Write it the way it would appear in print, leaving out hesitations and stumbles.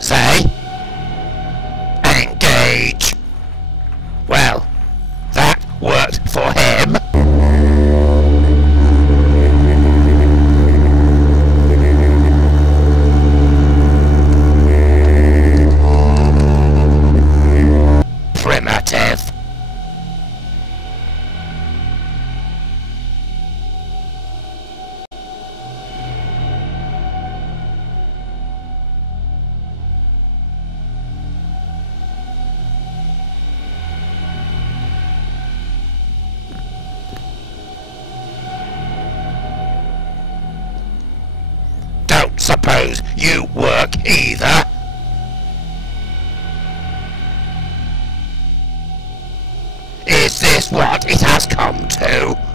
buttons, eh? Engage. Well, that worked for him. Primitive. Don't suppose you work either? Is this what it has come to?